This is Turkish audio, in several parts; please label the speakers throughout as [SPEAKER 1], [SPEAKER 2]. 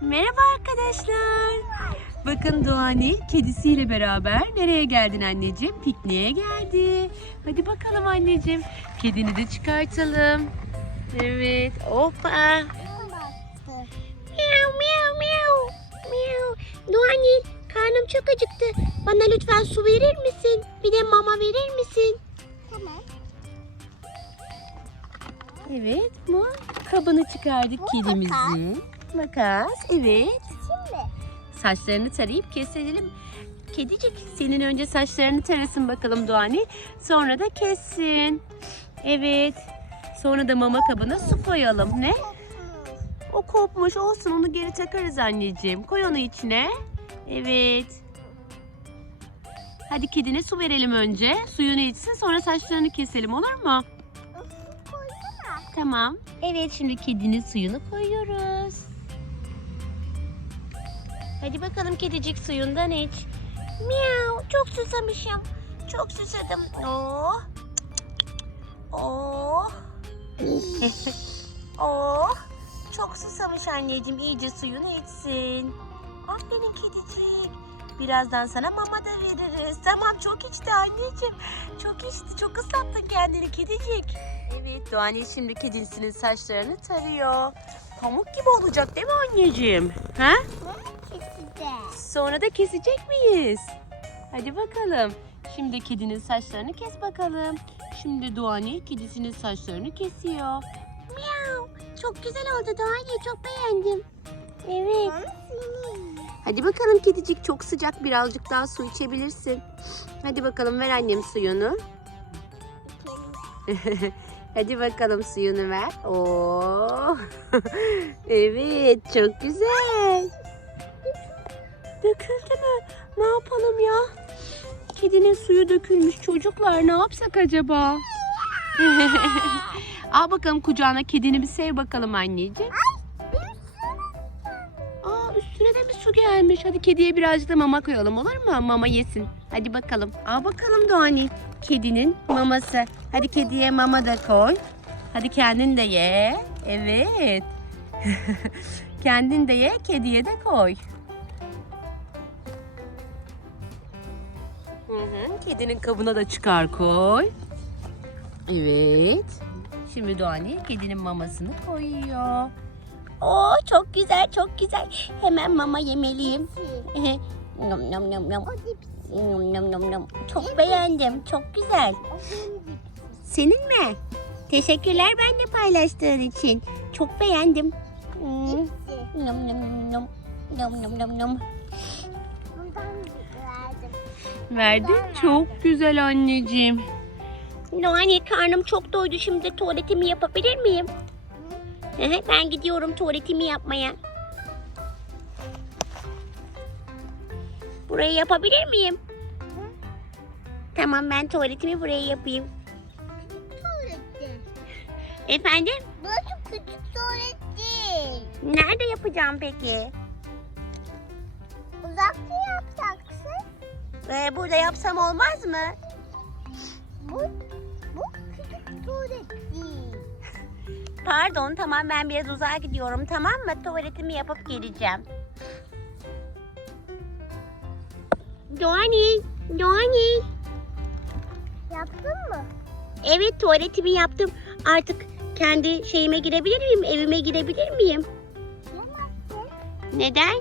[SPEAKER 1] Merhaba arkadaşlar. Bakın Doğanil kedisiyle beraber nereye geldin anneciğim? Pikniğe geldi. Hadi bakalım anneciğim. Kedini de çıkartalım. Evet. Hoppa.
[SPEAKER 2] Miau miau miau. Miau. Doğanil karnım çok acıktı. Bana lütfen su verir misin? Bir de mama verir misin? Tamam.
[SPEAKER 1] Evet. Bu kabını çıkardık kedimizin. Makas. Evet.
[SPEAKER 2] Şimdi.
[SPEAKER 1] Saçlarını tarayıp keselim. Kedicik senin önce saçlarını tarasın bakalım Doğani. Sonra da kessin. Evet. Sonra da mama kabına su koyalım. Ne? O kopmuş olsun onu geri takarız anneciğim. Koy onu içine. Evet. Hadi kedine su verelim önce. Suyunu içsin sonra saçlarını keselim olur mu? Tamam. Evet şimdi kedinin suyunu koyuyoruz. Hadi bakalım kedicik suyundan iç.
[SPEAKER 2] Miau. Çok susamışım. Çok susadım. Oh.
[SPEAKER 1] Oh. oh. Çok susamış anneciğim. İyice suyunu içsin. Aferin kedicik. Birazdan sana mama da veririz. Tamam çok içti anneciğim. Çok içti. Çok ıslattın kendini kedicik. Evet Doğanil şimdi kedisinin saçlarını tarıyor. Pamuk gibi olacak değil mi anneciğim? Ha? Sonra da kesecek miyiz? Hadi bakalım. Şimdi kedinin saçlarını kes bakalım. Şimdi Doğani kedisinin saçlarını kesiyor.
[SPEAKER 2] Miau. Çok güzel oldu Doğanil. Çok beğendim. Evet.
[SPEAKER 1] Hadi bakalım kedicik çok sıcak birazcık daha su içebilirsin. Hadi bakalım ver annem suyunu. Hadi bakalım suyunu ver. Oo. evet çok güzel. Döküldü mü? Ne yapalım ya? Kedinin suyu dökülmüş çocuklar ne yapsak acaba? Al bakalım kucağına kedini bir sev bakalım anneciğim. Aa üstüne de mi su gelmiş? Hadi kediye birazcık da mama koyalım olur mu? Mama yesin. Hadi bakalım. Al bakalım Doğani. Kedinin maması. Hadi kediye mama da koy. Hadi kendin de ye. Evet. kendin de ye, kediye de koy. Hı hı. Kedinin kabına da çıkar koy. Evet. Şimdi Doğani kedinin mamasını koyuyor.
[SPEAKER 2] Oo çok güzel çok güzel. Hemen mama yemeliyim. nom nom nom nom. Nom nom nom nom. Çok beğendim. Çok güzel. Senin mi? Teşekkürler benimle paylaştığın için. Çok beğendim. Nom nom nom nom. Nom nom nom.
[SPEAKER 1] Verdin. Çok güzel anneciğim.
[SPEAKER 2] Noani karnım çok doydu. Şimdi tuvaletimi yapabilir miyim? Ben gidiyorum tuvaletimi yapmaya. Burayı yapabilir miyim? Tamam ben tuvaletimi buraya yapayım. Efendim?
[SPEAKER 3] Burası küçük tuvalet değil.
[SPEAKER 2] Nerede yapacağım peki?
[SPEAKER 3] Uzakta yapacaksın.
[SPEAKER 2] Ee, burada yapsam olmaz mı?
[SPEAKER 3] Bu, bu küçük tuvalet değil.
[SPEAKER 2] Pardon tamam ben biraz uzağa gidiyorum tamam mı? Tuvaletimi yapıp geleceğim. Doğani, Doğani.
[SPEAKER 3] Yaptın mı?
[SPEAKER 2] Evet tuvaletimi yaptım. Artık kendi şeyime girebilir miyim? Evime girebilir miyim?
[SPEAKER 3] Yemezsin.
[SPEAKER 2] Neden?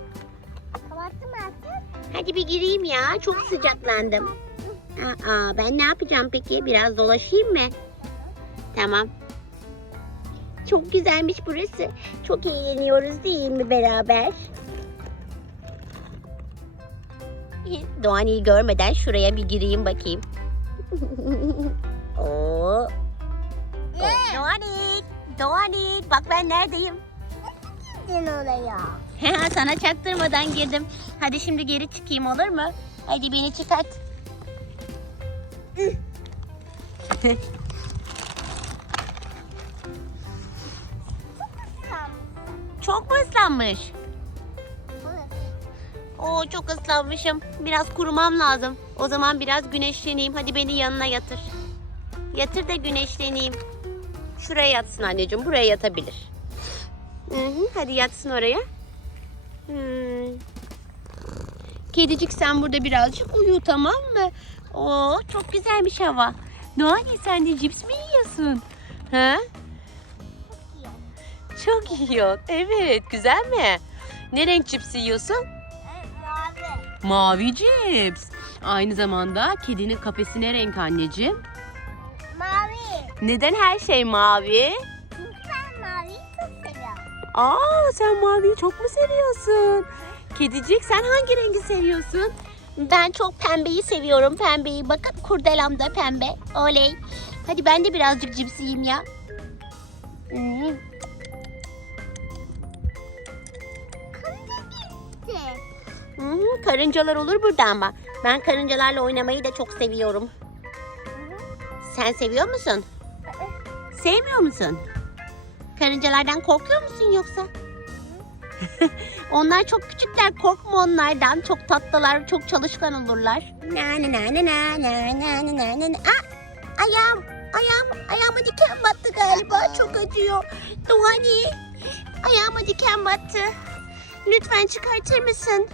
[SPEAKER 3] Kapattım artık.
[SPEAKER 2] Hadi bir gireyim ya. Çok sıcaklandım. Aa, ben ne yapacağım peki? Biraz dolaşayım mı? Tamam. Çok güzelmiş burası. Çok eğleniyoruz değil mi beraber? Doğan'ı görmeden şuraya bir gireyim bakayım. Oo. Doğan'ı, Doğan'ı bak ben neredeyim?
[SPEAKER 3] Gidin oraya.
[SPEAKER 2] Sana çaktırmadan girdim. Hadi şimdi geri çıkayım olur mu? Hadi beni çıkart. Çok mu ıslanmış? Oo çok ıslanmışım. Biraz kurumam lazım. O zaman biraz güneşleneyim. Hadi beni yanına yatır. Yatır da güneşleneyim. Şuraya yatsın anneciğim. Buraya yatabilir. Hı hı, hadi yatsın oraya.
[SPEAKER 1] Hmm. Kedicik sen burada birazcık uyu tamam mı? Oo çok güzelmiş hava. Doğani sen de cips mi yiyorsun? Ha? Çok yiyorsun. Evet güzel mi? Ne renk cips yiyorsun?
[SPEAKER 2] Mavi.
[SPEAKER 1] Cips. Aynı zamanda kedinin kafesi ne renk anneciğim?
[SPEAKER 2] Mavi.
[SPEAKER 1] Neden her şey mavi?
[SPEAKER 2] Çünkü ben maviyi çok seviyorum.
[SPEAKER 1] Aa sen maviyi çok mu seviyorsun? Kedicik sen hangi rengi seviyorsun? Ben çok pembeyi seviyorum pembeyi. Bakın kurdelam da pembe. Oley. Hadi ben de birazcık cips yiyeyim ya. Hmm. Hmm, karıncalar olur burada ama. Ben karıncalarla oynamayı da çok seviyorum. Sen seviyor musun? Sevmiyor musun? Karıncalardan korkuyor musun yoksa? onlar çok küçükler. Korkma onlardan. Çok tatlılar, çok çalışkan olurlar. Na na na na na na na na na na. Aa, ayağım, ayağım, ayağıma diken battı galiba. Çok acıyor. Doğani, ayağıma diken battı. Lütfen çıkartır mısın?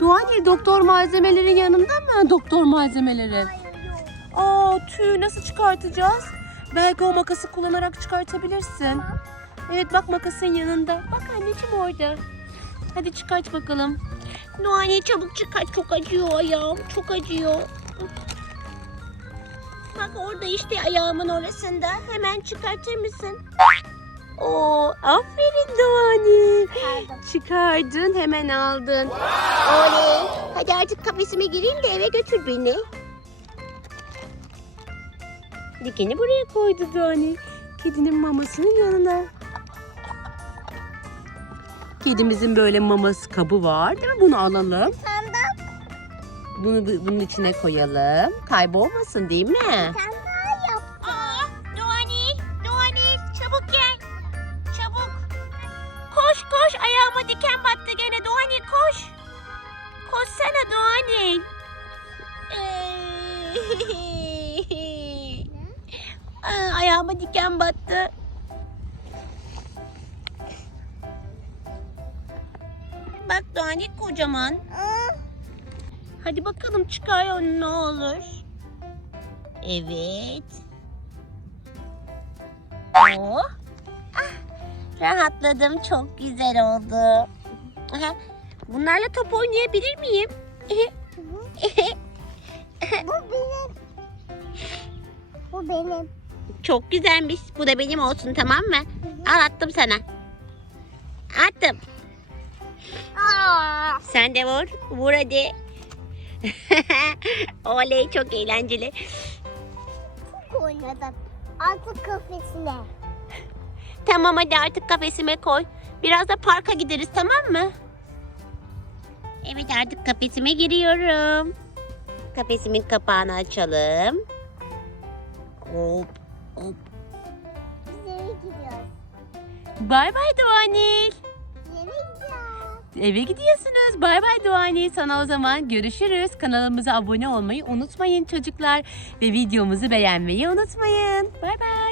[SPEAKER 1] Doğani doktor malzemelerin yanında mı? Doktor malzemeleri. Aa tüy nasıl çıkartacağız? Belki o makası kullanarak çıkartabilirsin. Evet bak makasın yanında. Bak anneciğim orada. Hadi çıkart bakalım. Doğani çabuk çıkart. Çok acıyor ayağım. Çok acıyor. Bak orada işte ayağımın orasında. Hemen çıkartır mısın? Oo, aferin.
[SPEAKER 2] Pardon.
[SPEAKER 1] Çıkardın hemen aldın. Oley. Hadi artık kafesime gireyim de eve götür beni. Dikeni buraya koydu Dani. Kedinin mamasının yanına. Kedimizin böyle maması kabı var değil mi? Bunu alalım.
[SPEAKER 2] De
[SPEAKER 1] Bunu bu- bunun içine koyalım. Kaybolmasın değil mi?
[SPEAKER 2] sen
[SPEAKER 1] diken battı gene Doğani koş. Koşsana Doğani. Aa, ayağıma diken battı. Bak Doğani kocaman. Hadi bakalım çıkar onu ne olur. Evet. Oh. Ah, rahatladım. Çok güzel oldu. Bunlarla top oynayabilir miyim?
[SPEAKER 2] Bu benim. Bu benim.
[SPEAKER 1] Çok güzelmiş. Bu da benim olsun tamam mı? Al attım sana. Attım.
[SPEAKER 2] Aa,
[SPEAKER 1] Sen de vur. Vur hadi. Oley çok eğlenceli.
[SPEAKER 2] çok oynadım. Artık kafesine.
[SPEAKER 1] Tamam hadi artık kafesime koy. Biraz da parka gideriz tamam mı? Evet artık kafesime giriyorum. Kafesimin kapağını açalım. Hop hop.
[SPEAKER 2] Biz eve gidiyoruz.
[SPEAKER 1] Bay bay Doğanil.
[SPEAKER 2] Eve gidiyoruz.
[SPEAKER 1] Eve gidiyorsunuz. Bay bay Doğanil. Sana o zaman görüşürüz. Kanalımıza abone olmayı unutmayın çocuklar. Ve videomuzu beğenmeyi unutmayın. Bay bay.